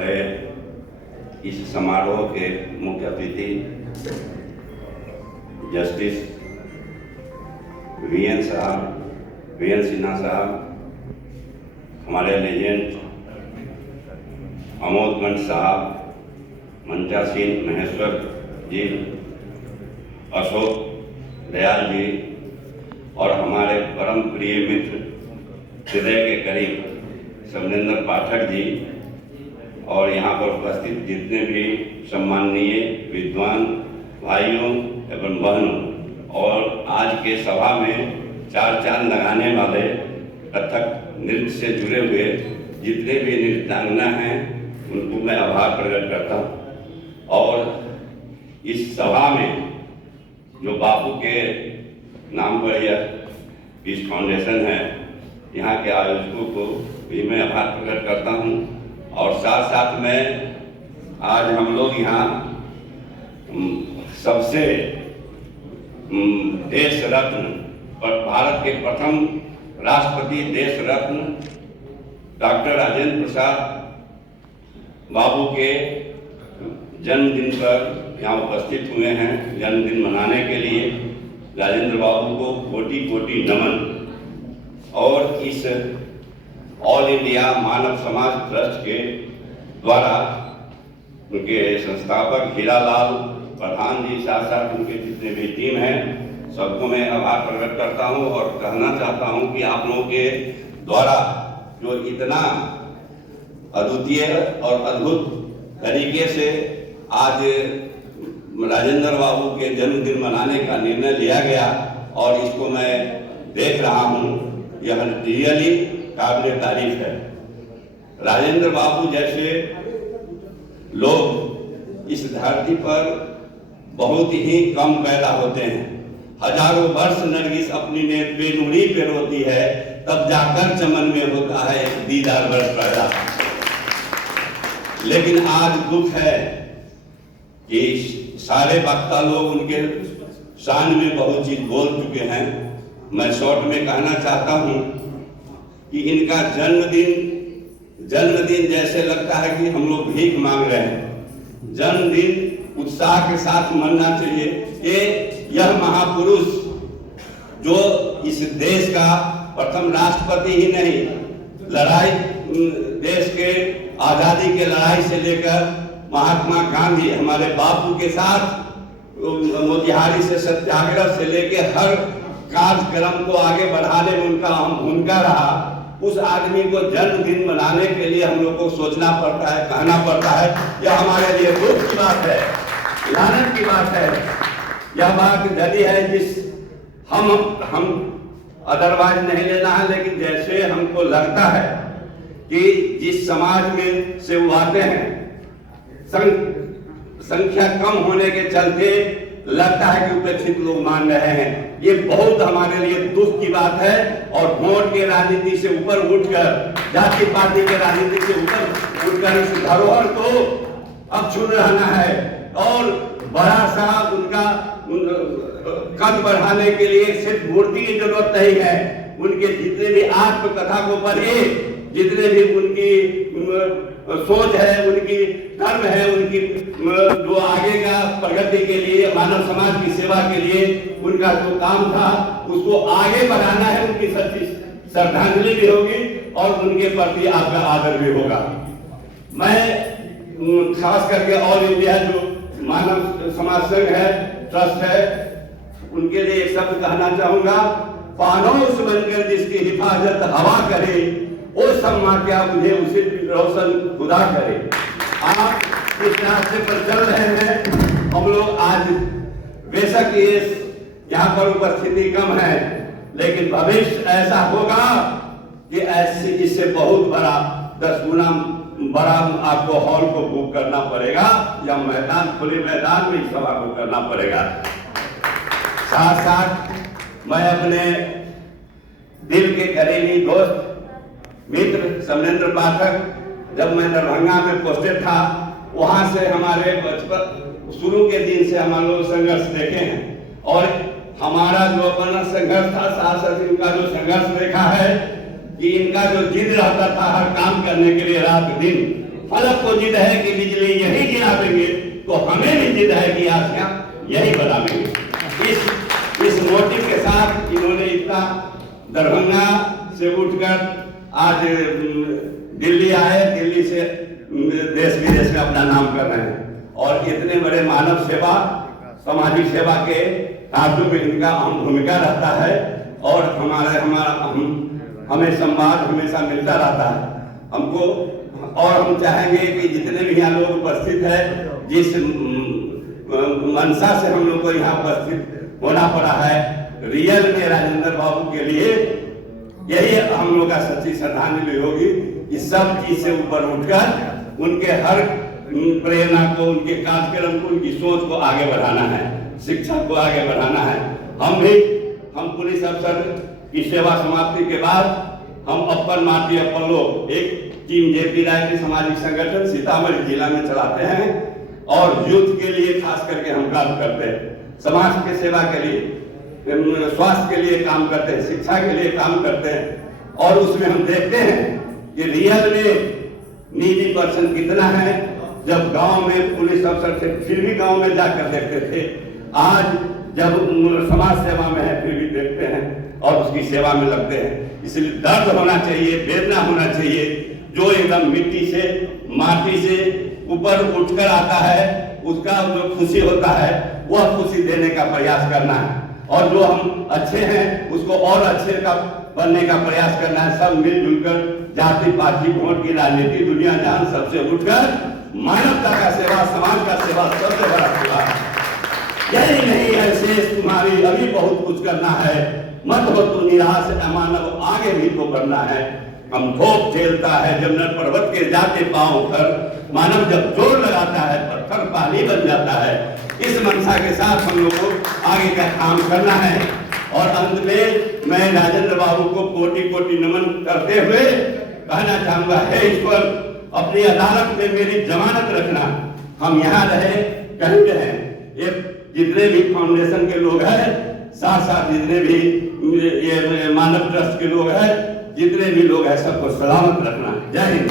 हमारे इस समारोह के मुख्य अतिथि जस्टिस वीएन सिन्हा साहब, हमारे लेजेंड अमोदगंज साहब, मंचासीन महेश्वर जी, अशोक दयाल जी और हमारे परम प्रिय मित्र हृदय के करीब समरेंद्र पाठक जी और यहाँ पर उपस्थित जितने भी सम्माननीय विद्वान भाइयों एवं बहनों और आज के सभा में चार चांद लगाने वाले कथक नृत्य से जुड़े हुए जितने भी नृत्यांगना हैं उनको मैं आभार प्रकट करता हूँ। और इस सभा में जो बापू के नाम पर यह पीस फाउंडेशन है, यहाँ के आयोजकों को भी मैं आभार प्रकट करता हूँ। और साथ साथ में आज हम लोग यहाँ सबसे देश रत्न और भारत के प्रथम राष्ट्रपति देश रत्न डॉक्टर राजेंद्र प्रसाद बाबू के जन्मदिन पर यहाँ उपस्थित हुए हैं। जन्मदिन मनाने के लिए राजेंद्र बाबू को कोटि कोटि नमन। और इस ऑल इंडिया मानव समाज ट्रस्ट के द्वारा उनके संस्थापक हीरालाल प्रधान जी, साथ साथ उनके जितने भी टीम हैं, सबको मैं आभार प्रकट करता हूं और कहना चाहता हूं कि आप लोगों के द्वारा जो इतना अद्वितीय और अद्भुत तरीके से आज राजेंद्र बाबू के जन्मदिन मनाने का निर्णय लिया गया और इसको मैं देख रहा हूं, यह रियली काबिल तारीफ है। राजेंद्र बाबू जैसे लोग इस धरती पर बहुत ही कम पैदा होते हैं। हजारों वर्ष नरगिस अपनी बेनूरी पे रोती है, तब जाकर चमन में होता है दीदार वर्ष पैदा। लेकिन आज दुख है कि सारे वक्ता लोग उनके शान में बहुत चीज बोल चुके हैं। मैं शॉर्ट में कहना चाहता हूं कि इनका जन्मदिन जैसे लगता है कि हम लोग भीख मांग रहे हैं। जन्मदिन उत्साह के साथ मनना चाहिए। यह महापुरुष जो इस देश का प्रथम राष्ट्रपति ही नहीं, लड़ाई देश के आजादी के लड़ाई से लेकर महात्मा गांधी हमारे बापू के साथ मोतिहारी से सत्याग्रह से लेकर हर कार्यक्रम को आगे बढ़ाने में उनका अहम भूमिका रहा। उस आदमी को जन्मदिन मनाने के लिए हम लोग को सोचना पड़ता है, कहना पड़ता है। यह हमारे लिए दुख की बात है, लानत की बात है। यह बात जदी है जिस हम अदरवाइज नहीं लेना है, लेकिन जैसे हमको लगता है कि जिस समाज में से वो आते हैं, संख्या कम होने के चलते लगता है कि उपेक्षित लोग मान रहे हैं। ये बहुत हमारे लिए दुख की बात है। और वोट के राजनीति से ऊपर उठकर, जाति पार्टी के राजनीति से ऊपर उठकर इस धरोहर को अब छूट रहना है और बड़ा सा उनका कद बढ़ाने के लिए सिर्फ मूर्ति की जरूरत नहीं है। उनके जितने भी आत्मकथा को पढ़िए, जितने भी उनकी सोच है, उनकी कर्म है, उनकी जो आगे का प्रगति के लिए, मानव समाज की सेवा के लिए उनका जो काम था उसको आगे बढ़ाना है। उनकी सच्ची श्रद्धांजलि भी होगी और उनके प्रति आपका आदर भी होगा। मैं खास करके ऑल इंडिया जो मानव समाज संघ है, ट्रस्ट है, उनके लिए एक शब्द कहना चाहूंगा। फानूस बनकर जिसकी हिफाजत हवा करे, वो सम्मा क्या मुझे उसे रोशन खुदा करे। आप इस रास्ते पर चल रहे हैं। हम लोग आज बेशक ये यहाँ पर उपस्थिति कम है, लेकिन भविष्य ऐसा होगा कि ऐसे इससे बहुत बड़ा 10 गुना बड़ा आपको हॉल को बुक करना पड़ेगा या मैदान, खुले मैदान में सभा को करना पड़ेगा। साथ साथ मैं अपने दिल के करीबी दोस्त मित्र समरेंद्र पाठक, जब मैं दरभंगा में पोस्टेड था, वहां से हमारे बचपन शुरू के दिन से हम लोग संघर्ष देखे हैं और हमारा जो अपना संघर्ष था, साथ साथ इनका जो संघर्ष देखा है कि इनका जो जिद रहता था हर काम करने के लिए रात दिन, फलक को जिद है कि बिजली यही गिरा देंगे, तो हमें भी जिद है कि आसियां यही बना देंगे। इस मोटिव के साथ इन्होंने इतना दरभंगा से उठकर आज दिल्ली आए, दिल्ली से देश विदेश में अपना नाम कर रहे हैं और इतने बड़े मानव सेवा सामाजिक सेवा के कार्यों में इनका अहम भूमिका रहता है और हमें सम्मान हमेशा मिलता रहता है हमको। और हम चाहेंगे कि जितने भी यहाँ लोग उपस्थित है, जिस मंशा से हम लोग को यहाँ उपस्थित होना पड़ा है, रियल में राजेंद्र बाबू के लिए यही हम लोग का सच्ची श्रद्धांजलि होगी कि सब चीज से ऊपर उठकर उनके हर प्रेरणा को, उनके कार्यक्रम को, उनकी सोच को आगे बढ़ाना है, शिक्षा को आगे बढ़ाना है। हम पुलिस अफसर की सेवा समाप्ति के बाद हम अपन माटी अपन लोग एक टीम जेपी राय के सामाजिक संगठन सीतामढ़ी जिला में चलाते हैं और यूथ के लिए खास करके हम काम करते हैं, समाज के सेवा के लिए, स्वास्थ्य के लिए काम करते हैं, शिक्षा के लिए काम करते हैं और उसमें हम देखते हैं कि रियल में नीडी पर्सन कितना है। जब गांव में पुलिस अफसर थे फिर भी गांव में जाकर देखते थे, आज जब समाज सेवा में है फिर भी देखते हैं और उसकी सेवा में लगते हैं। इसलिए दर्द होना चाहिए, वेदना होना चाहिए, जो एकदम मिट्टी से माटी से ऊपर उठकर आता है उसका जो खुशी होता है वह खुशी देने का प्रयास करना है और जो हम अच्छे हैं उसको और अच्छे का बनने का प्रयास करना है। सब मिलजुल कर जाति पाति वोट की राजनीति दुनिया जहान सबसे उठकर मानवता का सेवा, समाज का सेवा सबसे बड़ा सेवा है। यही नहीं है शेष तुम्हारी अभी बहुत कुछ करना है, मत हो तू निराश अमानव आगे भी तो करना है। हम धोप झेलता है जब नर पर्वत के जाते पांव उठकर, मानव जब जोर लगाता है पत्थर पानी बन जाता है। इस मंशा के साथ हम लोग को आगे का काम करना है और अंत में मैं राजेंद्र बाबू को कोटि कोटि नमन करते हुए कहना चाहूंगा, हे ईश्वर अपनी अदालत में मेरी जमानत रखना, हम यहाँ रहे कहीं रहे, ये जितने भी फाउंडेशन के लोग हैं, साथ साथ जितने भी ये मानव ट्रस्ट के लोग हैं, जितने भी लोग हैं सबको सलामत रखना। जय हिंद।